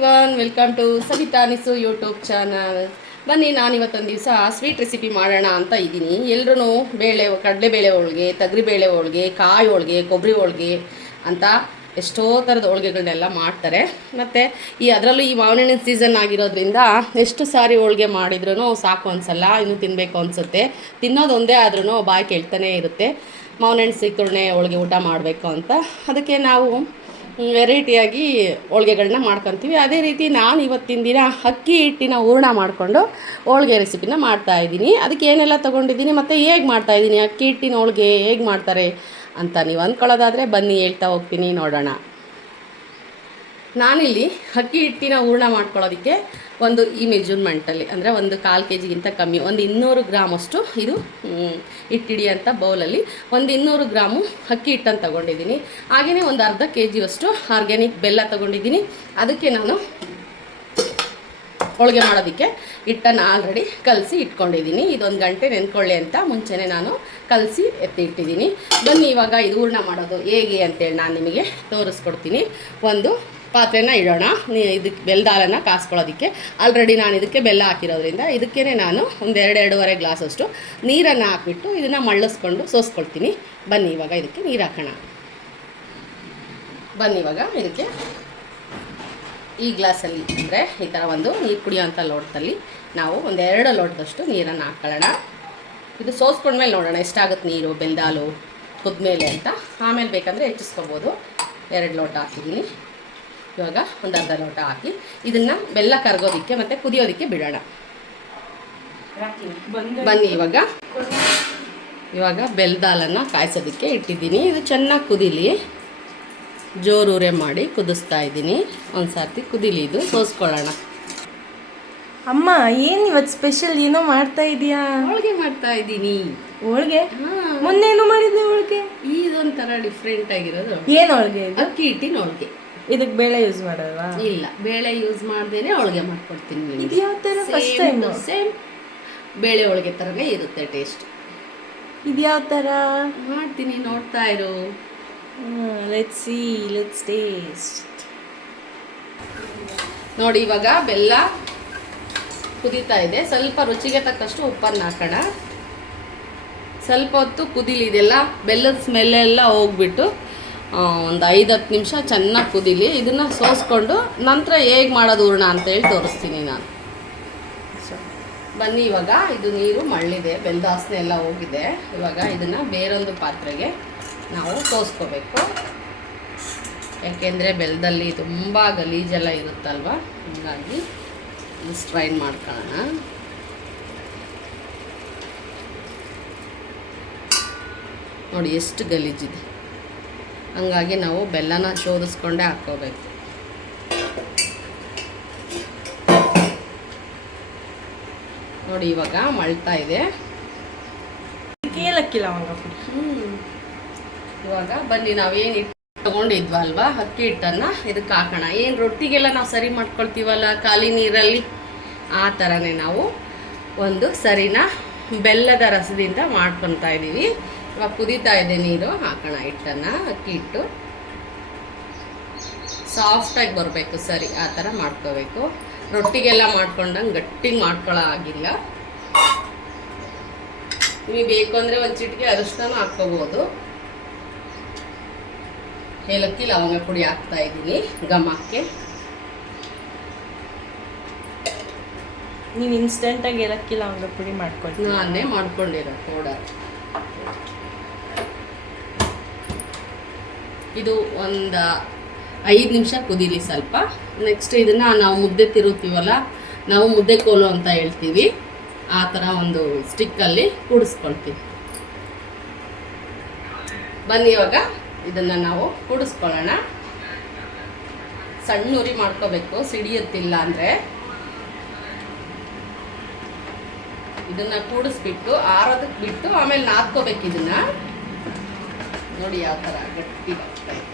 Everyone, welcome to Savita Nisu YouTube channel. ಬನ್ನಿ, ನಾನು ಇವತ್ತೊಂದು ದಿವಸ ಸ್ವೀಟ್ ರೆಸಿಪಿ ಮಾಡೋಣ ಅಂತ ಇದ್ದೀನಿ. ಎಲ್ಲರೂ ಬೇಳೆ, ಕಡಲೆಬೇಳೆ ಹೋಳಿಗೆ, ತೊಗರಿಬೇಳೆ ಹೋಳಿಗೆ, ಕಾಯಿ ಹೋಳಿಗೆ, ಕೊಬ್ಬರಿ ಹೋಳಿಗೆ ಅಂತ ಎಷ್ಟೋ ಥರದ ಹೋಳಿಗೆಗಳನ್ನೆಲ್ಲ ಮಾಡ್ತಾರೆ. ಮತ್ತು ಅದರಲ್ಲೂ ಈ ಮಾವಿನ ಹಣ್ಣಿನ ಸೀಸನ್ ಆಗಿರೋದ್ರಿಂದ ಎಷ್ಟು ಸಾರಿ ಹೋಳಿಗೆ ಮಾಡಿದ್ರೂ ಸಾಕು ಅನಿಸಲ್ಲ, ಇನ್ನೂ ತಿನ್ನಬೇಕು ಅನಿಸುತ್ತೆ. ತಿನ್ನೋದು ಒಂದೇ ಆದ್ರೂ ಬಾಯಿ ಕೇಳ್ತಾನೆ ಇರುತ್ತೆ. ಮಾವಿನ ಹಣ್ಣು ಸಿಕ್ಕುಣ್ಣೆ ಹೋಳಿಗೆ ಊಟ ಮಾಡಬೇಕು ಅಂತ. ಅದಕ್ಕೆ ನಾವು ವೆರೈಟಿಯಾಗಿ ಹೋಳಿಗೆಗಳನ್ನ ಮಾಡ್ಕೊತೀವಿ. ಅದೇ ರೀತಿ ನಾನು ಇವತ್ತಿನ ದಿನ ಅಕ್ಕಿ ಹಿಟ್ಟಿನ ಹೂರಣ ಮಾಡಿಕೊಂಡು ಹೋಳಿಗೆ ರೆಸಿಪಿನ ಮಾಡ್ತಾಯಿದ್ದೀನಿ. ಅದಕ್ಕೆ ಏನೆಲ್ಲ ತೊಗೊಂಡಿದ್ದೀನಿ ಮತ್ತು ಹೇಗೆ ಮಾಡ್ತಾಯಿದ್ದೀನಿ, ಅಕ್ಕಿ ಹಿಟ್ಟಿನ ಹೋಳಿಗೆ ಹೇಗೆ ಮಾಡ್ತಾರೆ ಅಂತ ನೀವು ಅಂದ್ಕೊಳ್ಳೋದಾದರೆ ಬನ್ನಿ ಹೇಳ್ತಾ ಹೋಗ್ತೀನಿ, ನೋಡೋಣ. ನಾನಿಲ್ಲಿ ಅಕ್ಕಿ ಹಿಟ್ಟಿನ ಹೂರಣ ಮಾಡ್ಕೊಳ್ಳೋದಕ್ಕೆ ಒಂದು ಈ ಮೆಜರ್ಮೆಂಟಲ್ಲಿ ಅಂದರೆ ಒಂದು 1/4 kg ಕಮ್ಮಿ, ಒಂದು 200 ಗ್ರಾಮಷ್ಟು ಇದು ಹಿಟ್ಟಿಡಿಯಂಥ ಬೌಲಲ್ಲಿ ಒಂದು 200 ಗ್ರಾಮು ಅಕ್ಕಿ ಹಿಟ್ಟನ್ನು ತೊಗೊಂಡಿದ್ದೀನಿ. ಹಾಗೆಯೇ ಒಂದು ಅರ್ಧ kg ಆರ್ಗ್ಯಾನಿಕ್ ಬೆಲ್ಲ ತೊಗೊಂಡಿದ್ದೀನಿ. ಅದಕ್ಕೆ ನಾನು ಹೋಳಿಗೆ ಮಾಡೋದಕ್ಕೆ ಹಿಟ್ಟನ್ನು ಆಲ್ರೆಡಿ ಕಲಸಿ ಇಟ್ಕೊಂಡಿದ್ದೀನಿ. ಇದೊಂದು ಗಂಟೆ ನೆನ್ಕೊಳ್ಳಿ ಅಂತ ಮುಂಚೆನೇ ನಾನು ಕಲಸಿ ಎತ್ತಿ ಇಟ್ಟಿದ್ದೀನಿ. ಬನ್ನಿ ಇವಾಗ ಇದು ಹೂರಣ ಮಾಡೋದು ಹೇಗೆ ಅಂತೇಳಿ ನಾನು ನಿಮಗೆ ತೋರಿಸ್ಕೊಡ್ತೀನಿ. ಒಂದು ಪಾತ್ರೆನ ಇಡೋಣ. ಇದಕ್ಕೆ ಬೆಲ್ಲದ ಹಾಲನ್ನು ಕಾಸ್ಕೊಳ್ಳೋದಕ್ಕೆ ಆಲ್ರೆಡಿ ನಾನು ಇದಕ್ಕೆ ಬೆಲ್ಲ ಹಾಕಿರೋದ್ರಿಂದ ಇದಕ್ಕೇ ನಾನು ಒಂದು 2-2.5 ಗ್ಲಾಸಷ್ಟು ನೀರನ್ನು ಹಾಕಿಬಿಟ್ಟು ಇದನ್ನು ಮಳ್ಳಿಸ್ಕೊಂಡು ಸೋಸ್ಕೊಳ್ತೀನಿ. ಬನ್ನಿ ಇವಾಗ ಇದಕ್ಕೆ ನೀರು ಹಾಕೋಣ. ಬನ್ನಿ ಇವಾಗ ಇದಕ್ಕೆ ಈ ಗ್ಲಾಸಲ್ಲಿ ಅಂದರೆ ಈ ಥರ ಒಂದು ನೀರು ಕುಡಿಯೋಂಥ ಲೋಟದಲ್ಲಿ ನಾವು ಒಂದು 2 ಲೋಟದಷ್ಟು ನೀರನ್ನು ಹಾಕೊಳ್ಳೋಣ. ಇದು ಸೋಸ್ಕೊಂಡ್ಮೇಲೆ ನೋಡೋಣ ಎಷ್ಟಾಗುತ್ತೆ ನೀರು, ಬೆಲ್ಲದ ಹಾಲು ಕುದ್ಮೇಲೆ ಅಂತ. ಆಮೇಲೆ ಬೇಕಂದರೆ ಹೆಚ್ಚಿಸ್ಕೊಬೋದು. 2 ಲೋಟ ಹಾಕಿದ್ದೀನಿ. ಇವಾಗ ಒಂದು ಅರ್ಧ ಲೋಟ ಹಾಕಿ ಇದನ್ನು ಬೆಲ್ಲ ಕರಗೋದಕ್ಕೆ ಮತ್ತು ಕುದಿಯೋದಕ್ಕೆ ಬಿಡೋಣ. ಬನ್ನಿ ಇವಾಗ ಬೆಲ್ಲದ ಹಾಲನ್ನು ಕಾಯಿಸೋದಕ್ಕೆ ಇಟ್ಟಿದ್ದೀನಿ. ಇದು ಚೆನ್ನಾಗಿ ಕುದೀಲಿ, ಜೋರೂರೆ ಮಾಡಿ ಕುದಿಸ್ತಾ ಇದ್ದೀನಿ. ಒಂದು ಸರ್ತಿ ಕುದೀಲಿ, ಇದು ಸೋಸ್ಕೊಳ್ಳೋಣ. ಅಮ್ಮ, ಏನು ಇವತ್ತು ಸ್ಪೆಷಲ್ ಏನೋ ಮಾಡ್ತಾ ಇದೀಯಾ? ಹೋಳಿಗೆ ಮಾಡ್ತಾ ಇದ್ದೀನಿ. ಹೋಳಿಗೆ? ಮೊನ್ನೇನು ಮಾಡಿದ್ದೆ ಹೋಳಿಗೆ? ಇದೊಂಥರ ಡಿಫ್ರೆಂಟ್ ಆಗಿರೋದು. ಏನು ಹೋಳಿಗೆ? ಅಕ್ಕಿ ಹಿಟ್ಟಿನ ಹೋಳಿಗೆ. ಇದಕ್ಕೆ ಬೇಳೆ ಯೂಸ್ ಮಾಡಲ್ವಾ? ಇಲ್ಲ, ಬೇಳೆ ಯೂಸ್ ಮಾಡ್ದೇನೆ ಹೋಳಿಗೆ ಮಾಡ್ಕೊಡ್ತೀನಿ ನಿಮಗೆ. ಇದು ಯಾವ ಥರ? First time. ಸೇಮ್ ಬೇಳೆ ಹೋಳಿಗೆ ಥರನೇ ಇರುತ್ತೆ ಟೇಸ್ಟ್. ಇದು ಯಾವ ಥರ ಮಾಡ್ತೀನಿ, ನೋಡ್ತಾ ಇರು. Let's see, let's taste. ನೋಡಿ, ಇವಾಗ ಬೆಲ್ಲ ಕುದೀತಾ ಇದೆ. ಸ್ವಲ್ಪ ರುಚಿಗೆ ತಕ್ಕಷ್ಟು ಉಪ್ಪನ್ನು ಹಾಕೋಣ. ಸ್ವಲ್ಪ ಹೊತ್ತು ಕುದೀಲಿ, ಇದೆಲ್ಲ ಬೆಲ್ಲದ ಸ್ಮೆಲ್ಲೆಲ್ಲ ಹೋಗ್ಬಿಟ್ಟು ಒಂದು 5-10 ನಿಮಿಷ ಚೆನ್ನಾಗಿ ಕುದೀಲಿ. ಇದನ್ನು ಸೋಸ್ಕೊಂಡು ನಂತರ ಹೇಗೆ ಮಾಡೋದು ಹೂರಣ ಅಂತೇಳಿ ತೋರಿಸ್ತೀನಿ ನಾನು. ಬನ್ನಿ, ಇವಾಗ ಇದು ನೀರು ಮಳ್ಳಿದೆ, ಬೆಲ್ಲದ ವಾಸನೆ ಎಲ್ಲ ಹೋಗಿದೆ. ಇವಾಗ ಇದನ್ನು ಬೇರೊಂದು ಪಾತ್ರೆಗೆ ನಾವು ಸೋಸ್ಕೋಬೇಕು. ಯಾಕೆಂದರೆ ಬೆಲ್ಲದಲ್ಲಿ ತುಂಬ ಗಲೀಜೆಲ್ಲ ಇರುತ್ತಲ್ವ, ಹೀಗಾಗಿ ಸ್ಟ್ರೈನ್ ಮಾಡ್ಕೊಳ್ಳೋಣ. ನೋಡಿ ಎಷ್ಟು ಗಲೀಜಿದೆ, ಹಂಗಾಗಿ ನಾವು ಬೆಲ್ಲನ ಶೋಧಿಸ್ಕೊಂಡೇ ಹಾಕ್ಕೋಬೇಕು. ನೋಡಿ ಇವಾಗ ಮಳ್ತಾ ಇದೆ. ಏಲಕ್ಕಿ ಲವಂಗ. ಇವಾಗ ಬನ್ನಿ, ನಾವೇನು ಹಿಟ್ಟು ತೊಗೊಂಡಿದ್ವಲ್ವ ಅಕ್ಕಿ ಹಿಟ್ಟನ್ನು ಇದಕ್ಕೆ ಹಾಕೋಣ. ಏನು ರೊಟ್ಟಿಗೆಲ್ಲ ನಾವು ಸರಿ ಮಾಡ್ಕೊಳ್ತೀವಲ್ಲ ಖಾಲಿ ನೀರಲ್ಲಿ, ಆ ಥರನೇ ನಾವು ಒಂದು ಸರಿನ ಬೆಲ್ಲದ ರಸದಿಂದ ಮಾಡ್ಕೊತಾ ಇದ್ದೀವಿ. ಇವಾಗ ಕುದೀತಾ ಇದೆ ನೀರು, ಹಾಕೋಣ ಹಿಟ್ಟನ್ನು. ಅಕ್ಕಿ ಹಿಟ್ಟು ಸಾಫ್ಟಾಗಿ ಬರಬೇಕು, ಸರಿ ಆ ಥರ ಮಾಡ್ಕೋಬೇಕು. ರೊಟ್ಟಿಗೆಲ್ಲ ಮಾಡ್ಕೊಂಡಂಗೆ ಗಟ್ಟಿಗೆ ಮಾಡ್ಕೊಳ್ಳೋ ಆಗಿಲ್ಲ. ನಿಮಗೆ ಬೇಕು ಅಂದರೆ ಒಂದು ಚಿಟಿಕೆ ಅರಿಶಿನ ಹಾಕ್ಕೋಬೋದು. ಏಲಕ್ಕಿ ಲವಂಗ ಪುಡಿ ಹಾಕ್ತಾ ಇದ್ದೀನಿ ಘಮಕ್ಕೆ. ನೀನು ಇನ್ಸ್ಟೆಂಟಾಗಿ ಏಲಕ್ಕಿ ಲವಂಗ ಪುಡಿ ಮಾಡ್ಕೊಳ್ತೀನಿ. ನಾನೇ ಮಾಡ್ಕೊಂಡಿರೋ ಪೌಡರ್. ಇದು ಒಂದು 5 ನಿಮಿಷ ಕುದೀಲಿ ಸ್ವಲ್ಪ. ನೆಕ್ಸ್ಟ್ ಇದನ್ನು ನಾವು ಮುದ್ದೆ ತಿರುತ್ತೀವಲ್ಲ, ನಾವು ಮುದ್ದೆ ಕೋಲು ಅಂತ ಹೇಳ್ತೀವಿ, ಆ ಥರ ಒಂದು ಸ್ಟಿಕ್ಕಲ್ಲಿ ಕೂಡಿಸ್ಕೊಳ್ತೀವಿ. ಬನ್ನಿ ಇವಾಗ ಇದನ್ನು ನಾವು ಕೂಡಿಸ್ಕೊಳ್ಳೋಣ. ಸಣ್ಣ ಉರಿ ಮಾಡ್ಕೋಬೇಕು, ಸಿಡಿಯುತ್ತಿಲ್ಲ ಅಂದರೆ. ಇದನ್ನು ಕೂಡಿಸ್ಬಿಟ್ಟು ಆರೋದಕ್ಕೆ ಬಿಟ್ಟು ಆಮೇಲೆ ನಾದ್ಕೋಬೇಕು. ಇದನ್ನು ನೋಡಿ ಯಾವ ಥರ ಗಟ್ಟಿ ಆಗ್ತಾ ಇದೆ.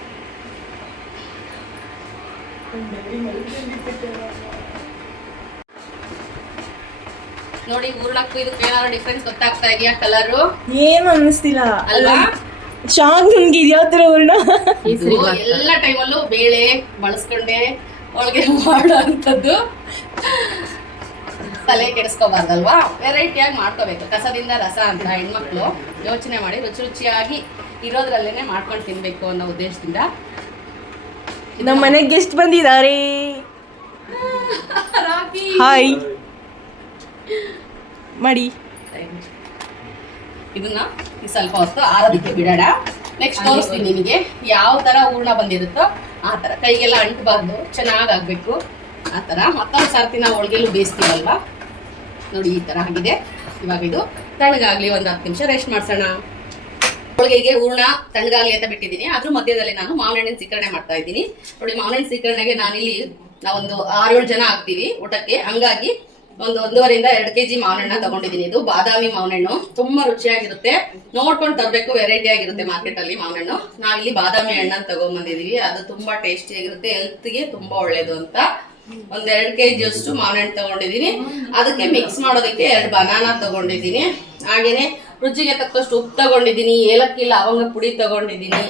ನೋಡಿ, ಹೂರಣಕ್ಕೂ ಇದಕ್ಕೆ ಏನಾದ್ರು ಡಿಫ್ರೆನ್ಸ್ ಗೊತ್ತಾಗ್ತಾ ಇದೆಯಾ? ಕಲರು ಏನು ಅನ್ನಿಸ್ತಿಲ್ಲ ಅಲ್ವಾ? ಶಾಕ್. ನಮ್ಗೆ ಇದು ಯಾವ ಥರ ಹೂರಣ? ಇದು ಎಲ್ಲ ಟೈಮಲ್ಲೂ ಬೇಳೆ ಬಳಸ್ಕೊಂಡೆ ಹೋಳಿಗೆ ಮಾಡೋ ಅಂಥದ್ದು. ತಲೆ ಕೆಡಿಸ್ಕೋಬಾರ್ದಲ್ವಾ, ವೆರೈಟಿಯಾಗಿ ಮಾಡ್ಕೋಬೇಕು. ಕಸದಿಂದ ರಸ ಅಂತ ಹೆಣ್ಮಕ್ಳು ಯೋಚನೆ ಮಾಡಿ ರುಚಿ ರುಚಿಯಾಗಿ ಇರೋದ್ರಲ್ಲೇ ಮಾಡ್ಕೊಂಡು ತಿನ್ಬೇಕು ಅನ್ನೋ ಉದ್ದೇಶದಿಂದ. ನಮ್ಮ ಮನೆಗೆ ಗೆಸ್ಟ್ ಬಂದಿದ್ದಾರೆ. ಹಾಯ್ ಮಾಡಿ. ಇದನ್ನ ಸ್ವಲ್ಪ ಹೊತ್ತು ಆರೋದಕ್ಕೆ ಬಿಡೋಣ. ನೆಕ್ಸ್ಟ್ ತೋರಿಸ್ತೀನಿ ನಿಮಗೆ ಯಾವ ಥರ ಹೂರ್ಣ ಬಂದಿರುತ್ತೋ ಆ ಥರ. ಕೈಗೆಲ್ಲ ಅಂಟಬಾರ್ದು, ಚೆನ್ನಾಗಾಗಬೇಕು ಆ ಥರ. ಮತ್ತೊಂದು ಸರ್ತಿ ನಾವು ಹೋಳಿಗೆಲ್ಲೂ ಬೇಯಿಸ್ತೀವಲ್ವ, ನೋಡಿ ಈ ಥರ ಆಗಿದೆ. ಇವಾಗ ಇದು ತಣ್ಣಗಾಗಲಿ, ಒಂದು 10 ನಿಮಿಷ ರೆಸ್ಟ್ ಮಾಡಿಸೋಣ. ಹೋಳಿಗೆಗೆ ಹೂರ್ಣ ತಣ್ಣಗಾಗಲಿ ಅಂತ ಬಿಟ್ಟಿದ್ದೀನಿ. ಅದ್ರ ಮಧ್ಯದಲ್ಲಿ ನಾನು ಮಾವಿನ ಹಣ್ಣಿನ ಸೀಕರಣೆ ಮಾಡ್ತಾ ಇದ್ದೀನಿ. ನೋಡಿ, ಮಾವಿನ ಹಣ್ಣು ಸೀಕರಣೆಗೆ ನಾವೊಂದು 6-7 ಜನ ಆಗ್ತೀವಿ ಊಟಕ್ಕೆ. ಹಂಗಾಗಿ ಒಂದು 1.5 2 kg ಮಾವಿನ ಹಣ್ಣು ತಗೊಂಡಿದ್ದೀನಿ. ಇದು ಬಾದಾಮಿ ಮಾವಿನ ಹಣ್ಣು, ತುಂಬಾ ರುಚಿಯಾಗಿರುತ್ತೆ. ನೋಡ್ಕೊಂಡು ತರಬೇಕು, ವೆರೈಟಿ ಆಗಿರುತ್ತೆ ಮಾರ್ಕೆಟ್ ಅಲ್ಲಿ ಮಾವಿನ ಹಣ್ಣು. ನಾವಿಲ್ಲಿ ಬಾದಾಮಿ ಹಣ್ಣನ್ನು ತಗೊಂಡ್ಬಂದಿದೀವಿ. ಅದು ತುಂಬಾ ಟೇಸ್ಟಿ ಆಗಿರುತ್ತೆ, ಹೆಲ್ತ್ಗೆ ತುಂಬಾ ಒಳ್ಳೇದು ಅಂತ. 1-2 kg ಅಷ್ಟು ಮಾವಿನ ಹಣ್ಣು ತಗೊಂಡಿದ್ದೀನಿ. ಅದಕ್ಕೆ ಮಿಕ್ಸ್ ಮಾಡೋದಕ್ಕೆ 2 ಬನಾನಾ ತಗೊಂಡಿದ್ದೀನಿ. ಹಾಗೇನೆ ರುಚಿಗೆ ತಕ್ಕಷ್ಟು ಉಪ್ಪು ತಗೊಂಡಿದ್ದೀನಿ, ಏಲಕ್ಕಿ ಲವಂಗ ಪುಡಿ ತಗೊಂಡಿದ್ದೀನಿ.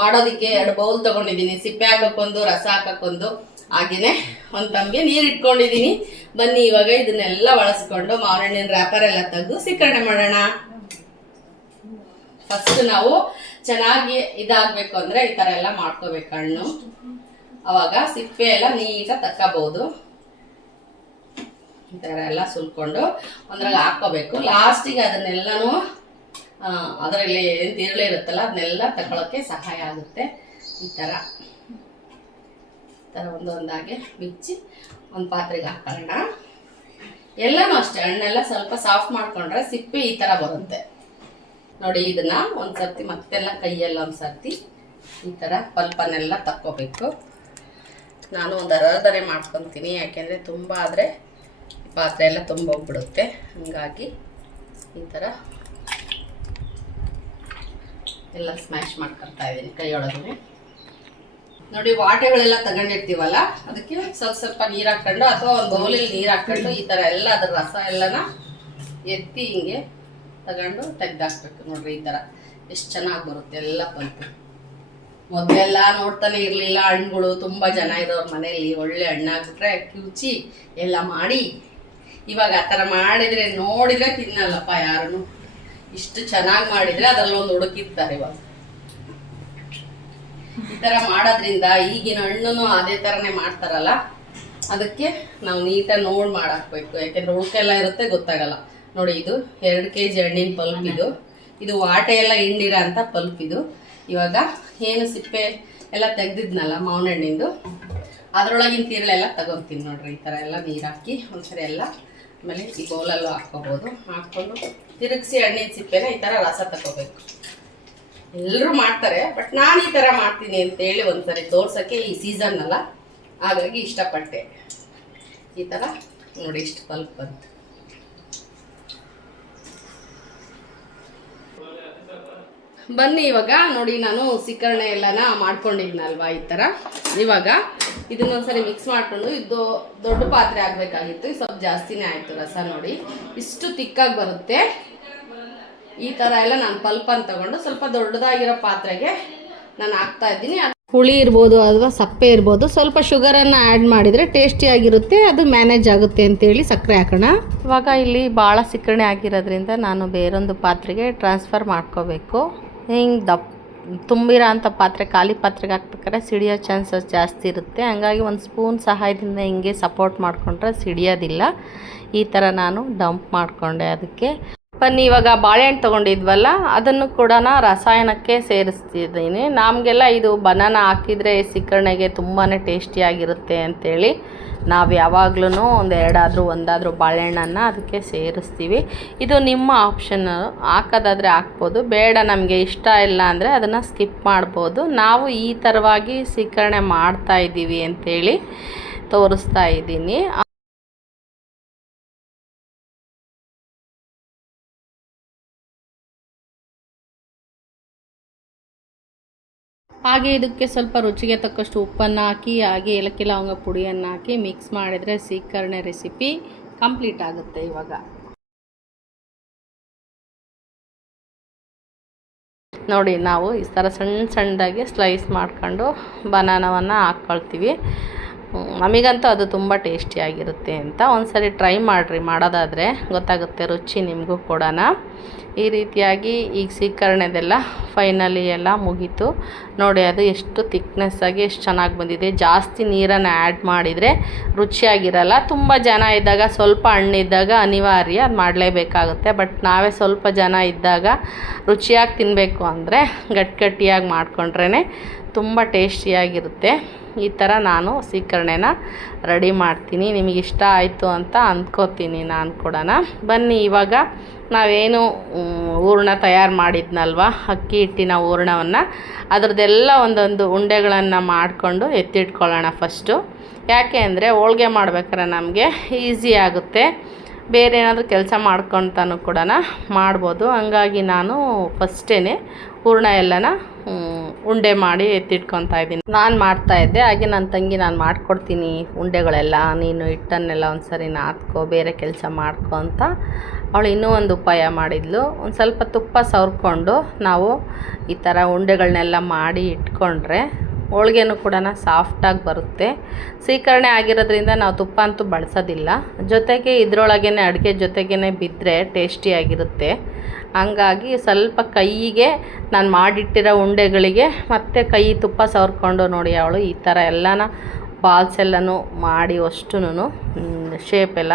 ಮಾಡೋದಕ್ಕೆ 2 ಬೌಲ್ ತಗೊಂಡಿದ್ದೀನಿ, ಸಿಪ್ಪೆ ಹಾಕಕ್ಕೊಂದು, ರಸ ಹಾಕಕ್ಕೊಂದು. ಹಾಗೇನೆ ಒಂದು ತಮ್ಗೆ ನೀರು ಇಟ್ಕೊಂಡಿದ್ದೀನಿ. ಬನ್ನಿ ಇವಾಗ ಇದನ್ನೆಲ್ಲ ಬಳಸ್ಕೊಂಡು ಮಾವಿನ ಹಣ್ಣಿನ ರ್ಯಾಪರ್ ಎಲ್ಲ ತೆಗೆದು ಸೀಕರಣೆ ಮಾಡೋಣ. ಫಸ್ಟ್ ನಾವು ಚೆನ್ನಾಗಿ ಇದಾಗಬೇಕು ಅಂದ್ರೆ ಈ ಥರ ಎಲ್ಲ ಮಾಡ್ಕೋಬೇಕು ಹಣ್ಣು. ಅವಾಗ ಸಿಪ್ಪೆ ಎಲ್ಲ ನೀಟಾಗಿ ತಕ್ಕಬಹುದು. ಈ ಥರ ಎಲ್ಲ ಸುಲ್ಕೊಂಡು ಒಂದ್ರಾಗ ಹಾಕೋಬೇಕು. ಲಾಸ್ಟಿಗೆ ಅದನ್ನೆಲ್ಲನೂ ಅದರಲ್ಲಿ ಏನು ತಿರುಳು ಇರುತ್ತಲ್ಲ ಅದನ್ನೆಲ್ಲ ತಗೊಳಕ್ಕೆ ಸಹಾಯ ಆಗುತ್ತೆ. ಈ ಥರ ಒಂದೊಂದಾಗಿ ಬಿಚ್ಚಿ ಒಂದು ಪಾತ್ರೆಗೆ ಹಾಕೋಣ. ಎಲ್ಲನೂ ಅಷ್ಟೇ, ಹಣ್ಣೆಲ್ಲ ಸ್ವಲ್ಪ ಸಾಫ್ಟ್ ಮಾಡ್ಕೊಂಡ್ರೆ ಸಿಪ್ಪೆ ಈ ಥರ ಬರುತ್ತೆ. ನೋಡಿ, ಇದನ್ನ ಒಂದ್ಸರ್ತಿ ಮತ್ತೆಲ್ಲ ಕೈಯೆಲ್ಲ ಒಂದ್ಸರ್ತಿ ಈ ಥರ ಪಲ್ಪನ್ನೆಲ್ಲ ತಕ್ಕೋಬೇಕು. ನಾನು ಒಂದು ಅರ್ಧನೇ ಮಾಡ್ಕೊತೀನಿ, ಯಾಕೆಂದರೆ ತುಂಬ ಆದರೆ ಪಾತ್ರೆ ಎಲ್ಲ ತುಂಬ ಹೋಗ್ಬಿಡುತ್ತೆ. ಹಾಗಾಗಿ ಈ ಥರ ಎಲ್ಲ ಸ್ಮ್ಯಾಶ್ ಮಾಡ್ಕೊತಾ ಇದ್ದೀನಿ ಕೈಯೊಳಗೆ. ನೋಡಿ, ವಾಟೆಗಳೆಲ್ಲ ತಗೊಂಡಿರ್ತೀವಲ್ಲ ಅದಕ್ಕೆ ಸ್ವಲ್ಪ ನೀರು ಹಾಕ್ಕೊಂಡು ಅಥವಾ ಒಂದು ಬೌಲಲ್ಲಿ ನೀರು ಹಾಕ್ಕೊಂಡು ಈ ಥರ ಎಲ್ಲ ಅದ್ರ ರಸ ಎಲ್ಲನ ಎತ್ತಿ ಹಿಂಗೆ ತಗೊಂಡು ತೆಗ್ದಾಕ್ಬೇಕು. ನೋಡ್ರಿ, ಈ ಥರ ಎಷ್ಟು ಚೆನ್ನಾಗಿ ಬರುತ್ತೆ ಎಲ್ಲ ಪಲ್ಪು. ಮೊದಲೆಲ್ಲ ನೋಡ್ತಾನೆ ಇರಲಿಲ್ಲ, ಹಣ್ಣುಗಳು ತುಂಬ ಜನ ಇರೋರು ಮನೆಯಲ್ಲಿ ಒಳ್ಳೆ ಹಣ್ಣಾಗ್ಬಿಟ್ರೆ ಕಿವುಚಿ ಎಲ್ಲ ಮಾಡಿ. ಇವಾಗ ಆ ಥರ ಮಾಡಿದರೆ ನೋಡಿದರೆ ತಿನ್ನಲ್ಲಪ್ಪ ಯಾರೂ. ಇಷ್ಟು ಚೆನ್ನಾಗಿ ಮಾಡಿದರೆ ಅದರಲ್ಲೊಂದು ಹುಡುಕಿರ್ತಾರೆ. ಇವಾಗ ಈ ಥರ ಮಾಡೋದ್ರಿಂದ ಈಗಿನ ಹಣ್ಣು ಅದೇ ಥರನೇ ಮಾಡ್ತಾರಲ್ಲ, ಅದಕ್ಕೆ ನಾವು ನೀಟಾಗಿ ನೋಡಿ ಮಾಡಾಕ್ಬೇಕು. ಯಾಕೆಂದ್ರೆ ಉಳ್ಕೆಲ್ಲ ಇರುತ್ತೆ, ಗೊತ್ತಾಗಲ್ಲ. ನೋಡಿ, ಇದು 2 kg ಹಣ್ಣಿನ ಪಲ್ಪ್. ಇದು ವಾಟೆ ಎಲ್ಲ ಹಿಂಡಿರೋ ಅಂತ ಪಲ್ಪ್ ಇದು. ಇವಾಗ ಏನು ಸಿಪ್ಪೆ ಎಲ್ಲ ತೆಗ್ದಿದ್ನಲ್ಲ ಮಾವಿನ ಹಣ್ಣಿಂದು, ಅದರೊಳಗಿನ ತಿರುಳೆಲ್ಲ ತಗೊತೀನಿ. ನೋಡ್ರಿ, ಈ ಥರ ಎಲ್ಲ ನೀರು ಹಾಕಿ ಒಂದ್ಸರಿ ಎಲ್ಲ, ಆಮೇಲೆ ಈ ಬೌಲಲ್ಲೂ ಹಾಕ್ಕೋಬೋದು. ಹಾಕ್ಕೊಂಡು ತಿರುಗಿಸಿ ಹಣ್ಣಿನ ಸಿಪ್ಪೆನ ಈ ಥರ ರಸ ತಗೋಬೇಕು. ಎಲ್ಲರೂ ಮಾಡ್ತಾರೆ, ಬಟ್ ನಾನು ಈ ಥರ ಮಾಡ್ತೀನಿ ಅಂತೇಳಿ ಒಂದ್ಸರಿ ತೋರ್ಸೋಕ್ಕೆ ಈ ಸೀಸನ್ ಅಲ್ಲ, ಹಾಗಾಗಿ ಇಷ್ಟಪಟ್ಟೆ. ಈ ಥರ ನೋಡಿ, ಇಷ್ಟು ಪಲ್ಪ್ ಬಂತು. ಬನ್ನಿ ಇವಾಗ ನೋಡಿ, ನಾನು ಸೀಕರಣೆ ಎಲ್ಲನ ಮಾಡ್ಕೊಂಡಿದ್ನಲ್ವಾ ಈ ಥರ. ಇವಾಗ ಇದನ್ನೊಂದ್ಸರಿ ಮಿಕ್ಸ್ ಮಾಡ್ಕೊಂಡು, ಇದು ದೊಡ್ಡ ಪಾತ್ರೆ ಆಗಬೇಕಾಗಿತ್ತು, ಸ್ವಲ್ಪ ಜಾಸ್ತಿನೇ ಆಯಿತು ರಸ. ನೋಡಿ, ಇಷ್ಟು ತಿಕ್ಕಾಗಿ ಬರುತ್ತೆ. ಈ ಥರ ಎಲ್ಲ ನಾನು ಪಲ್ಪನ್ನು ತಗೊಂಡು ಸ್ವಲ್ಪ ದೊಡ್ಡದಾಗಿರೋ ಪಾತ್ರೆಗೆ ನಾನು ಹಾಕ್ತಾ ಇದ್ದೀನಿ. ಹುಳಿ ಇರ್ಬೋದು ಅಥವಾ ಸಪ್ಪೆ ಇರ್ಬೋದು, ಸ್ವಲ್ಪ ಶುಗರನ್ನು ಆ್ಯಡ್ ಮಾಡಿದರೆ ಟೇಸ್ಟಿಯಾಗಿರುತ್ತೆ, ಅದು ಮ್ಯಾನೇಜ್ ಆಗುತ್ತೆ ಅಂತೇಳಿ ಸಕ್ಕರೆ ಹಾಕೋಣ. ಇವಾಗ ಇಲ್ಲಿ ಭಾಳ ಸೀಕರಣೆ ಆಗಿರೋದ್ರಿಂದ ನಾನು ಬೇರೊಂದು ಪಾತ್ರೆಗೆ ಟ್ರಾನ್ಸ್ಫರ್ ಮಾಡ್ಕೋಬೇಕು. ಹಿಂಗೆ ತುಂಬಿರೋ ಅಂಥ ಪಾತ್ರೆ ಖಾಲಿ ಪಾತ್ರೆಗೆ ಹಾಕ್ಬೇಕಾದ್ರೆ ಸಿಡಿಯೋ ಚಾನ್ಸಸ್ ಜಾಸ್ತಿ ಇರುತ್ತೆ. ಹಂಗಾಗಿ ಒಂದು ಸ್ಪೂನ್ ಸಹಾಯದಿಂದ ಹಿಂಗೆ ಸಪೋರ್ಟ್ ಮಾಡಿಕೊಂಡ್ರೆ ಸಿಡಿಯೋದಿಲ್ಲ. ಈ ಥರ ನಾನು ಡಂಪ್ ಮಾಡಿಕೊಂಡೆ. ಅದಕ್ಕೆ ಬನ್ನಿ ಇವಾಗ ಬಾಳೆಹಣ್ಣು ತೊಗೊಂಡಿದ್ವಲ್ಲ ಅದನ್ನು ಕೂಡ ರಸಾಯನಕ್ಕೆ ಸೇರಿಸ್ತಿದ್ದೀನಿ. ನಮಗೆಲ್ಲ ಇದು ಬನಾನಾ ಹಾಕಿದರೆ ಸೀಕರಣೆಗೆ ತುಂಬಾ ಟೇಸ್ಟಿಯಾಗಿರುತ್ತೆ ಅಂಥೇಳಿ ನಾವು ಯಾವಾಗ್ಲೂ ಒಂದಾದರೂ ಬಾಳೆಹಣ್ಣನ್ನು ಅದಕ್ಕೆ ಸೇರಿಸ್ತೀವಿ. ಇದು ನಿಮ್ಮ ಆಪ್ಷನ್, ಹಾಕೋದಾದರೆ ಹಾಕ್ಬೋದು, ಬೇಡ ನಮಗೆ ಇಷ್ಟ ಇಲ್ಲ ಅಂದರೆ ಅದನ್ನು ಸ್ಕಿಪ್ ಮಾಡ್ಬೋದು. ನಾವು ಈ ಥರವಾಗಿ ಸೀಕರಣೆ ಮಾಡ್ತಾಯಿದ್ದೀವಿ ಅಂಥೇಳಿ ತೋರಿಸ್ತಾ ಇದ್ದೀನಿ. ಹಾಗೆ ಇದಕ್ಕೆ ಸ್ವಲ್ಪ ರುಚಿಗೆ ತಕ್ಕಷ್ಟು ಉಪ್ಪನ್ನು ಹಾಕಿ, ಹಾಗೆ ಏಲಕ್ಕಿ ಲವಂಗ ಪುಡಿಯನ್ನು ಹಾಕಿ ಮಿಕ್ಸ್ ಮಾಡಿದರೆ ಸೀಕರಣೆ ರೆಸಿಪಿ ಕಂಪ್ಲೀಟ್ ಆಗುತ್ತೆ. ಇವಾಗ ನೋಡಿ, ನಾವು ಈ ಥರ ಸಣ್ಣದಾಗಿ ಸ್ಲೈಸ್ ಮಾಡ್ಕೊಂಡು ಬನಾನವನ್ನು ಹಾಕ್ಕೊಳ್ತೀವಿ. ನಮಗಂತೂ ಅದು ತುಂಬ ಟೇಸ್ಟಿಯಾಗಿರುತ್ತೆ ಅಂತ ಒಂದ್ಸರಿ ಟ್ರೈ ಮಾಡಿರಿ, ಮಾಡೋದಾದರೆ ಗೊತ್ತಾಗುತ್ತೆ ರುಚಿ ನಿಮಗೂ ಕೂಡ. ಈ ರೀತಿಯಾಗಿ ಈಗ ಸೀಕರಣೆದೆಲ್ಲ ಫೈನಲಿ ಎಲ್ಲ ಮುಗೀತು ನೋಡಿ. ಅದು ಎಷ್ಟು ಥಿಕ್ನೆಸ್ಸಾಗಿ ಎಷ್ಟು ಚೆನ್ನಾಗಿ ಬಂದಿದೆ. ಜಾಸ್ತಿ ನೀರನ್ನು ಆ್ಯಡ್ ಮಾಡಿದರೆ ರುಚಿಯಾಗಿರಲ್ಲ. ತುಂಬ ಜನ ಇದ್ದಾಗ, ಸ್ವಲ್ಪ ಹಣ್ಣಿದ್ದಾಗ ಅನಿವಾರ್ಯ ಅದು ಮಾಡಲೇಬೇಕಾಗುತ್ತೆ. ಬಟ್ ನಾವೇ ಸ್ವಲ್ಪ ಜನ ಇದ್ದಾಗ ರುಚಿಯಾಗಿ ತಿನ್ನಬೇಕು ಅಂದರೆ ಗಟ್ಟಿಯಾಗಿ ಮಾಡಿಕೊಂಡ್ರೇ ತುಂಬ ಟೇಸ್ಟಿಯಾಗಿರುತ್ತೆ. ಈ ಥರ ನಾನು ಸೀಕರಣೆನ ರೆಡಿ ಮಾಡ್ತೀನಿ. ನಿಮಗೆ ಇಷ್ಟ ಆಯಿತು ಅಂತ ಅಂದ್ಕೋತೀನಿ ನಾನು ಕೂಡ. ಬನ್ನಿ ಇವಾಗ ನಾವೇನು ಹೂರಣ ತಯಾರು ಮಾಡಿದ್ನಲ್ವ, ಅಕ್ಕಿ ಹಿಟ್ಟಿನ ಹೂರಣವನ್ನು, ಅದರದ್ದೆಲ್ಲ ಒಂದೊಂದು ಉಂಡೆಗಳನ್ನು ಮಾಡಿಕೊಂಡು ಎತ್ತಿಟ್ಕೊಳ್ಳೋಣ ಫಸ್ಟು. ಯಾಕೆ ಅಂದರೆ ಹೋಳ್ಗೆ ಮಾಡ್ಬೇಕಾದ್ರೆ ನಮಗೆ ಈಸಿ ಆಗುತ್ತೆ. ಬೇರೆ ಏನಾದರೂ ಕೆಲಸ ಮಾಡ್ಕೊತಾನು ಕೂಡ ಮಾಡ್ಬೋದು. ಹಂಗಾಗಿ ನಾನು ಫಸ್ಟೇ ಹೂರಣ ಎಲ್ಲನ ಉಂಡೆ ಮಾಡಿ ಎತ್ತಿಟ್ಕೊತಾ ಇದ್ದೀನಿ. ನಾನು ಮಾಡ್ತಾಯಿದ್ದೆ, ಹಾಗೆ ನನ್ನ ತಂಗಿ ನಾನು ಮಾಡಿಕೊಡ್ತೀನಿ ಉಂಡೆಗಳೆಲ್ಲ, ನೀನು ಹಿಟ್ಟನ್ನೆಲ್ಲ ಒಂದು ಸರಿ ನಾದ್ಕೋ, ಬೇರೆ ಕೆಲಸ ಮಾಡ್ಕೊ ಅಂತ ಅವಳು ಇನ್ನೂ ಒಂದು ಉಪಾಯ ಮಾಡಿದ್ಲು. ಒಂದು ಸ್ವಲ್ಪ ತುಪ್ಪ ಸವರ್ಕೊಂಡು ನಾವು ಈ ಥರ ಉಂಡೆಗಳನ್ನೆಲ್ಲ ಮಾಡಿ ಇಟ್ಕೊಂಡ್ರೆ ಹೋಳ್ಗೆನೂ ಕೂಡ ಸಾಫ್ಟಾಗಿ ಬರುತ್ತೆ. ಸೀಕರಣೆ ಆಗಿರೋದ್ರಿಂದ ನಾವು ತುಪ್ಪ ಅಂತೂ ಬಳಸೋದಿಲ್ಲ. ಜೊತೆಗೆ ಇದರೊಳಗೇ ಅಡುಗೆ ಜೊತೆಗೇ ಬಿದ್ದರೆ ಟೇಸ್ಟಿಯಾಗಿರುತ್ತೆ. ಹಂಗಾಗಿ ಸ್ವಲ್ಪ ಕೈಗೆ ನಾನು ಮಾಡಿಟ್ಟಿರೋ ಉಂಡೆಗಳಿಗೆ ಮತ್ತು ಕೈ ತುಪ್ಪ ಸವರ್ಕೊಂಡು ನೋಡಿ ಅವಳು ಈ ಥರ ಎಲ್ಲನ ಬಾಲ್ಸ್ ಎಲ್ಲನೂ ಮಾಡಿ ಅಷ್ಟುನು ಶೇಪೆಲ್ಲ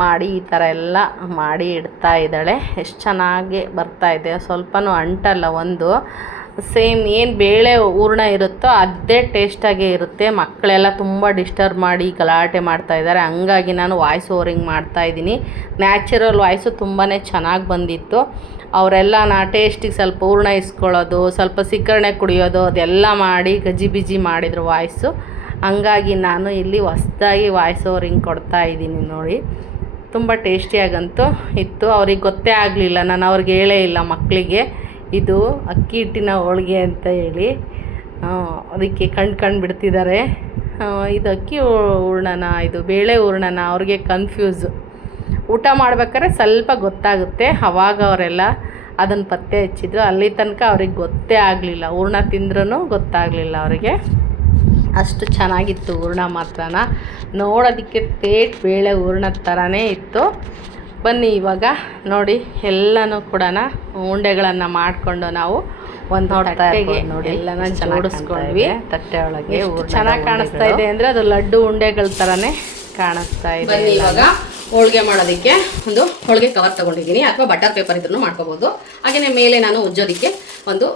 ಮಾಡಿ ಈ ಥರ ಎಲ್ಲ ಮಾಡಿ ಇಡ್ತಾ ಇದ್ದಾಳೆ. ಎಷ್ಟು ಚೆನ್ನಾಗಿ ಬರ್ತಾಯಿದೆ. ಸ್ವಲ್ಪನೂ ಅಂಟಲ್ಲ. ಒಂದು ಸೇಮ್ ಏನು ಬೇಳೆ ಹೂರಣ ಇರುತ್ತೋ ಅದೇ ಟೇಸ್ಟಾಗೇ ಇರುತ್ತೆ. ಮಕ್ಕಳೆಲ್ಲ ತುಂಬ ಡಿಸ್ಟರ್ಬ್ ಮಾಡಿ ಗಲಾಟೆ ಮಾಡ್ತಾಯಿದ್ದಾರೆ. ಹಂಗಾಗಿ ನಾನು ವಾಯ್ಸ್ ಓವರಿಂಗ್ ಮಾಡ್ತಾಯಿದ್ದೀನಿ. ನ್ಯಾಚುರಲ್ ವಾಯ್ಸು ತುಂಬಾ ಚೆನ್ನಾಗಿ ಬಂದಿತ್ತು. ಅವರೆಲ್ಲ ಟೇಸ್ಟಿಗೆ ಸ್ವಲ್ಪ ಹೂರಣ ಇಸ್ಕೊಳ್ಳೋದು, ಸ್ವಲ್ಪ ಸೀಕರಣೆ ಕುಡಿಯೋದು, ಅದೆಲ್ಲ ಮಾಡಿ ಗಜಿಬಿಜಿ ಮಾಡಿದ್ರು ವಾಯ್ಸು. ಹಂಗಾಗಿ ನಾನು ಇಲ್ಲಿ ಹೊಸ್ದಾಗಿ ವಾಯ್ಸ್ ಓವರಿಂಗ್ ಕೊಡ್ತಾಯಿದ್ದೀನಿ ನೋಡಿ. ತುಂಬ ಟೇಸ್ಟಿಯಾಗಂತೂ ಇತ್ತು. ಅವ್ರಿಗೆ ಗೊತ್ತೇ ಆಗಲಿಲ್ಲ, ನಾನು ಅವ್ರಿಗೆ ಹೇಳೇ ಇಲ್ಲ ಮಕ್ಕಳಿಗೆ ಇದು ಅಕ್ಕಿ ಹಿಟ್ಟಿನ ಹೋಳ್ಗೆ ಅಂತ ಹೇಳಿ. ಅದಕ್ಕೆ ಕಣ್ಣು ಬಿಡ್ತಿದ್ದಾರೆ. ಇದು ಅಕ್ಕಿ ಹೂರಣನ, ಇದು ಬೇಳೆ ಹೂರಣನ, ಅವ್ರಿಗೆ ಕನ್ಫ್ಯೂಸು. ಊಟ ಮಾಡ್ಬೇಕಾದ್ರೆ ಸ್ವಲ್ಪ ಗೊತ್ತಾಗುತ್ತೆ. ಅವಾಗ ಅವರೆಲ್ಲ ಅದನ್ನು ಪತ್ತೆ ಹಚ್ಚಿದ್ರು. ಅಲ್ಲಿ ತನಕ ಅವ್ರಿಗೆ ಗೊತ್ತೇ ಆಗಲಿಲ್ಲ. ಹೂರಣ ತಿಂದ್ರೂ ಗೊತ್ತಾಗಲಿಲ್ಲ ಅವರಿಗೆ. ಅಷ್ಟು ಚೆನ್ನಾಗಿತ್ತು ಹೂರಣ ಮಾತ್ರನ. ನೋಡೋದಕ್ಕೆ ತೇಟ್ ಬೇಳೆ ಹೂರಣದ ಥರನೇ ಇತ್ತು. ಬನ್ನಿ ಇವಾಗ ನೋಡಿ ಎಲ್ಲನೂ ಕೂಡ ಉಂಡೆಗಳನ್ನು ಮಾಡಿಕೊಂಡು ನಾವು ಒಂದು ತಟ್ಟೆಗೆ ನೋಡಿ ಎಲ್ಲನ ಜೋಡಿಸ್ಕೊಂಡ್ವಿ. ತಟ್ಟೆ ಒಳಗೆ ಚೆನ್ನಾಗಿ ಕಾಣಿಸ್ತಾ ಇದೆ ಅಂದರೆ ಅದು ಲಡ್ಡು ಉಂಡೆಗಳ ಥರನೇ ಕಾಣಿಸ್ತಾ ಇದೆ. ಬನ್ನಿ ಇವಾಗ ಹೋಳಿಗೆ ಮಾಡೋದಕ್ಕೆ ಒಂದು ಹೋಳಿಗೆ ಕವರ್ ತೊಗೊಂಡಿದ್ದೀನಿ, ಅಥವಾ ಬಟರ್ ಪೇಪರ್ ಇದ್ರೂ ಮಾಡ್ಕೋಬೋದು. ಹಾಗೆಯೇ ಮೇಲೆ ನಾನು ಉಜ್ಜೋದಕ್ಕೆ ಒಂದು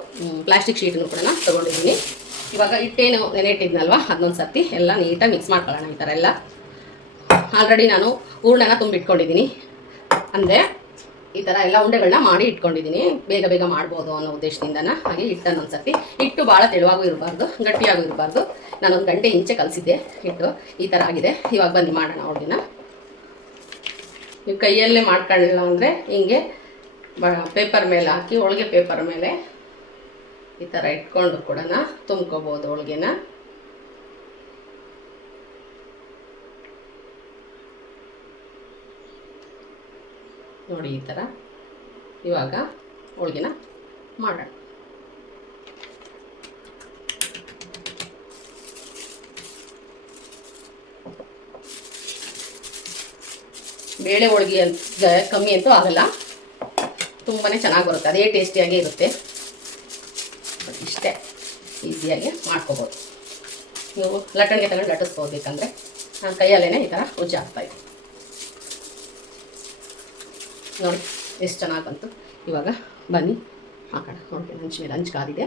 ಪ್ಲಾಸ್ಟಿಕ್ ಶೀಟನ್ನು ಕೂಡ ತೊಗೊಂಡಿದ್ದೀನಿ. ಇವಾಗ ಹಿಟ್ಟೇನು ನೆನೆಟ್ಟಿದ್ನಲ್ವ ಅದನ್ನೊಂದು ಸರ್ತಿ ಎಲ್ಲ ನೀಟಾಗಿ ಮಿಕ್ಸ್ ಮಾಡ್ಕೊಳ್ಳೋಣ. ಈ ಥರ ಎಲ್ಲ ಆಲ್ರೆಡಿ ನಾನು ಹೂರಣನ ತುಂಬಿಟ್ಕೊಂಡಿದ್ದೀನಿ. ಅಂದರೆ ಈ ಥರ ಎಲ್ಲ ಉಂಡೆಗಳನ್ನ ಮಾಡಿ ಇಟ್ಕೊಂಡಿದ್ದೀನಿ, ಬೇಗ ಬೇಗ ಮಾಡ್ಬೋದು ಅನ್ನೋ ಉದ್ದೇಶದಿಂದನ. ಹಾಗೆ ಹಿಟ್ಟನ್ನು ಒಂದು ಸರ್ತಿ, ಹಿಟ್ಟು ಭಾಳ ತೆಳುವಾಗೂ ಇರಬಾರ್ದು, ಗಟ್ಟಿಯಾಗೂ ಇರಬಾರ್ದು. ನಾನೊಂದು ಗಂಟೆ ಇಂಚೆ ಕಲಿಸಿದ್ದೆ ಹಿಟ್ಟು. ಈ ಥರ ಆಗಿದೆ. ಇವಾಗ ಬನ್ನಿ ಮಾಡೋಣ ಹೋಳಿಗೆನ. ನೀವು ಕೈಯಲ್ಲೇ ಮಾಡ್ಕೊಳ್ಳಿಲ್ಲ ಅಂದರೆ ಹಿಂಗೆ ಪೇಪರ್ ಮೇಲೆ ಹಾಕಿ, ಹೋಳಿಗೆ ಪೇಪರ್ ಮೇಲೆ ಈ ಥರ ಇಟ್ಕೊಂಡು ಕೂಡ ತುಂಬ್ಕೋಬೋದು ಹೋಳಿಗೆನ. ನೋಡಿ ಈ ಥರ. ಇವಾಗ ಹೋಳಿಗೆನ ಮಾಡೋಣ. ಬೇಳೆ ಹೋಳಿಗೆ ಅಂತ ಕಮ್ಮಿ ಅಂತೂ ಆಗಲ್ಲ, ತುಂಬಾ ಚೆನ್ನಾಗಿ ಬರುತ್ತೆ. ಅದೇ ಟೇಸ್ಟಿಯಾಗಿ ಇರುತ್ತೆ. ಇಷ್ಟೇ ಈಸಿಯಾಗಿ ಮಾಡ್ಕೋಬೋದು. ನೀವು ಲಟ್ಟಣಿಗೆ ತಗೊಂಡು ಲಟ್ಟಿಸ್ಕೋಬೇಕಂದ್ರೆ ನಾನು ಕೈಯಲ್ಲೇ ಈ ಥರ ಉಜ್ಜಿ ಹಾಕ್ತಾಯಿದ್ದೀನಿ ನೋಡಿ, ಎಷ್ಟು ಚೆನ್ನಾಗಿ ಬಂತು. ಇವಾಗ ಬನ್ನಿ ಹಾಕೋಣ. ನೋಡಿ ಹಂಚು ಮೇಲೆ ಹಂಚು ಕಾದಿದೆ.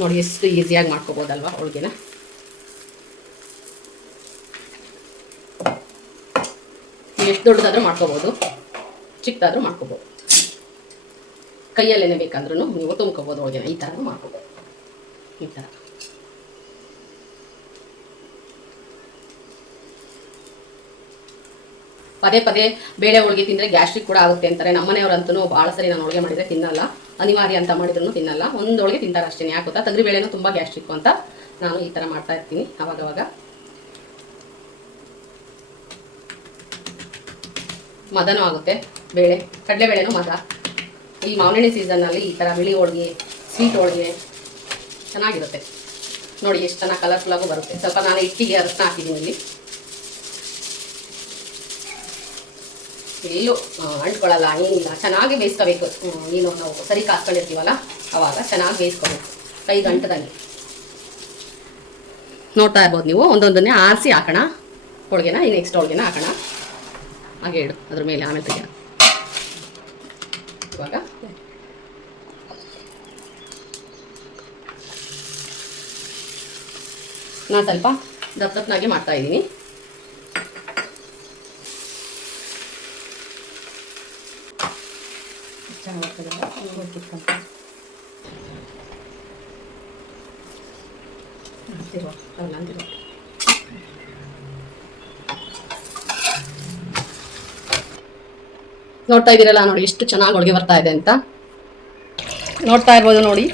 ನೋಡಿ ಎಷ್ಟು ಈಸಿಯಾಗಿ ಮಾಡ್ಕೋಬೋದಲ್ವ ಹೋಳಿಗೆನ. ಎಷ್ಟು ದೊಡ್ಡದಾದ್ರೂ ಮಾಡ್ಕೋಬೋದು, ಚಿಕ್ಕದಾದ್ರೂ ಮಾಡ್ಕೋಬೋದು. ಕೈಯಲ್ಲೇನೆ ಬೇಕಂದ್ರೂ ನೀವು ತುಂಬ್ಕೋಬೋದು ಹೋಳಿಗೆನ. ಈ ಥರ ಮಾಡ್ಕೋಬೋದು. ಈ ಥರ ಪದೇ ಪದೇ ಬೇಳೆ ಹೋಳಿಗೆ ತಿಂದರೆ ಗ್ಯಾಸ್ಟ್ರಿಕ್ ಕೂಡ ಆಗುತ್ತೆ ಅಂತಾರೆ. ನಮ್ಮನೆಯವರಂತೂ ಭಾಳ ಸರಿ ನಾನು ಹೋಳಿಗೆ ಮಾಡಿದರೆ ತಿನ್ನಲ್ಲ, ಅನಿವಾರ್ಯ ಅಂತ ಮಾಡಿದ್ರು ತಿನ್ನಲ್ಲ. ಒಂದು ಹೋಳಿಗೆ ತಿಂತಾರೆ ಅಷ್ಟೇ. ಯಾಕೆ ಗೊತ್ತಾ, ತೊಗರಿ ಬೇಳೆನೂ ತುಂಬ ಗ್ಯಾಸ್ಟ್ರಿಕ್ಕು ಅಂತ ನಾನು ಈ ಥರ ಮಾಡ್ತಾ ಇರ್ತೀನಿ ಅವಾಗವಾಗ. ಮದನೂ ಆಗುತ್ತೆ ಬೇಳೆ, ಕಡಲೆಬೇಳೆನೂ ಮದ. ಈ ಮಾವಿನ ಸೀಸನ್ನಲ್ಲಿ ಈ ಥರ ಬಿಳಿ ಹೋಳಿಗೆ ಸ್ವೀಟ್ ಹೋಳಿಗೆ ಚೆನ್ನಾಗಿರುತ್ತೆ ನೋಡಿ. ಎಷ್ಟು ಚೆನ್ನಾಗಿ ಕಲರ್ಫುಲ್ಲಾಗೂ ಬರುತ್ತೆ. ಸ್ವಲ್ಪ ನಾನು ಹಿಟ್ಟಿಗೆ ಅರಶಿನ ಹಾಕಿದ್ದೀನಿ ಇಲ್ಲಿ. ಎಲ್ಲೂ ಅಂಟ್ಕೊಳ್ಳಲ್ಲ, ಏನಿಲ್ಲ. ಚೆನ್ನಾಗಿ ಬೇಯಿಸ್ಕೋಬೇಕು. ಏನು ನಾವು ಸರಿ ಕಾಸ್ಕೊಂಡಿರ್ತೀವಲ್ಲ ಅವಾಗ ಚೆನ್ನಾಗಿ ಬೇಯಿಸ್ಕೋಬೇಕು ಕೈಗೆ ಅಂಟದಂಗೆ. ನೋಡ್ತಾ ಇರ್ಬೋದು ನೀವು. ಒಂದೊಂದನ್ನೇ ಆರಿಸಿ ಹಾಕೋಣ ಹೋಳಿಗೆನ. ಈ ನೆಕ್ಸ್ಟ್ ಹೋಳಿಗೆನ ಹಾಕೋಣ. ಹಾಗೆ ಇಡು ಅದ್ರ ಮೇಲೆ, ಆಮೇಲೆ ತೆಗೆಯೋಣ. ಇವಾಗ ನಾನು ಸ್ವಲ್ಪ ದಪ್ಪನಾಗೆ ಮಾಡ್ತಾ ಇದ್ದೀನಿ. ನೋಡ್ತಾ ಇದ್ದೀರಲ್ಲ ನೋಡಿ ಎಷ್ಟು ಚೆನ್ನಾಗಿ ಹೋಳಿಗೆ ಬರ್ತಾ ಇದೆ ಅಂತ. ನೋಡ್ತಾ ಇರ್ಬೋದು ನೋಡಿ.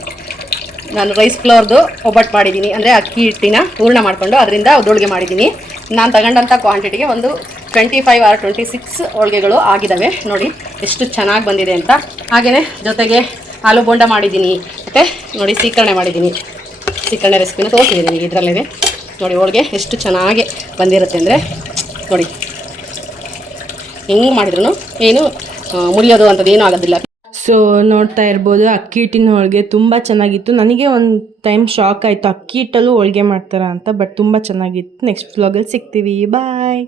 ನಾನು ರೈಸ್ ಫ್ಲೋರ್ದು ಒಬ್ಬಟ್ಟು ಮಾಡಿದ್ದೀನಿ, ಅಂದರೆ ಅಕ್ಕಿ ಹಿಟ್ಟಿನ ಹೂರ್ಣ ಮಾಡಿಕೊಂಡು ಅದರಿಂದ ಹೋಳಿಗೆ ಮಾಡಿದ್ದೀನಿ. ನಾನು ತಗೊಂಡಂಥ ಕ್ವಾಂಟಿಟಿಗೆ ಒಂದು 25 or 26 ಹೋಳಿಗೆಗಳು ಆಗಿದ್ದಾವೆ. ನೋಡಿ ಎಷ್ಟು ಚೆನ್ನಾಗಿ ಬಂದಿದೆ ಅಂತ. ಹಾಗೆಯೇ ಜೊತೆಗೆ ಆಲೂ ಬೋಂಡ ಮಾಡಿದ್ದೀನಿ, ಮತ್ತು ನೋಡಿ ಸೀಕರಣೆ ಮಾಡಿದ್ದೀನಿ. ಸೀಕರಣೆ ರೆಸಿಪಿನ ತೋರಿಸಿದ್ದೀನಿ ನಿಮಗೆ ಇದರಲ್ಲೇ. ನೋಡಿ ಹೋಳಿಗೆ ಎಷ್ಟು ಚೆನ್ನಾಗಿ ಬಂದಿರುತ್ತೆ ಅಂದರೆ ನೋಡಿ. ಹೆಂಗೆ ಮಾಡಿದ್ರು ಏನು ಮುರಿಯೋದು ಅಂಥದ್ದು ಏನೂ ಆಗೋದಿಲ್ಲ. ಸೊ ನೋಡ್ತಾ ಇರ್ಬೋದು, ಅಕ್ಕಿ ಹಿಟ್ಟಿನ ಹೋಳಿಗೆ ತುಂಬ ಚೆನ್ನಾಗಿತ್ತು. ನನಗೆ ಒಂದು ಟೈಮ್ ಶಾಕ್ ಆಯಿತು, ಅಕ್ಕಿ ಹಿಟ್ಟಲ್ಲೂ ಹೋಳಿಗೆ ಮಾಡ್ತಾರಾ ಅಂತ. ಬಟ್ ತುಂಬ ಚೆನ್ನಾಗಿತ್ತು. ನೆಕ್ಸ್ಟ್ ವ್ಲಾಗಲ್ಲಿ ಸಿಗ್ತೀವಿ. ಬಾಯ್.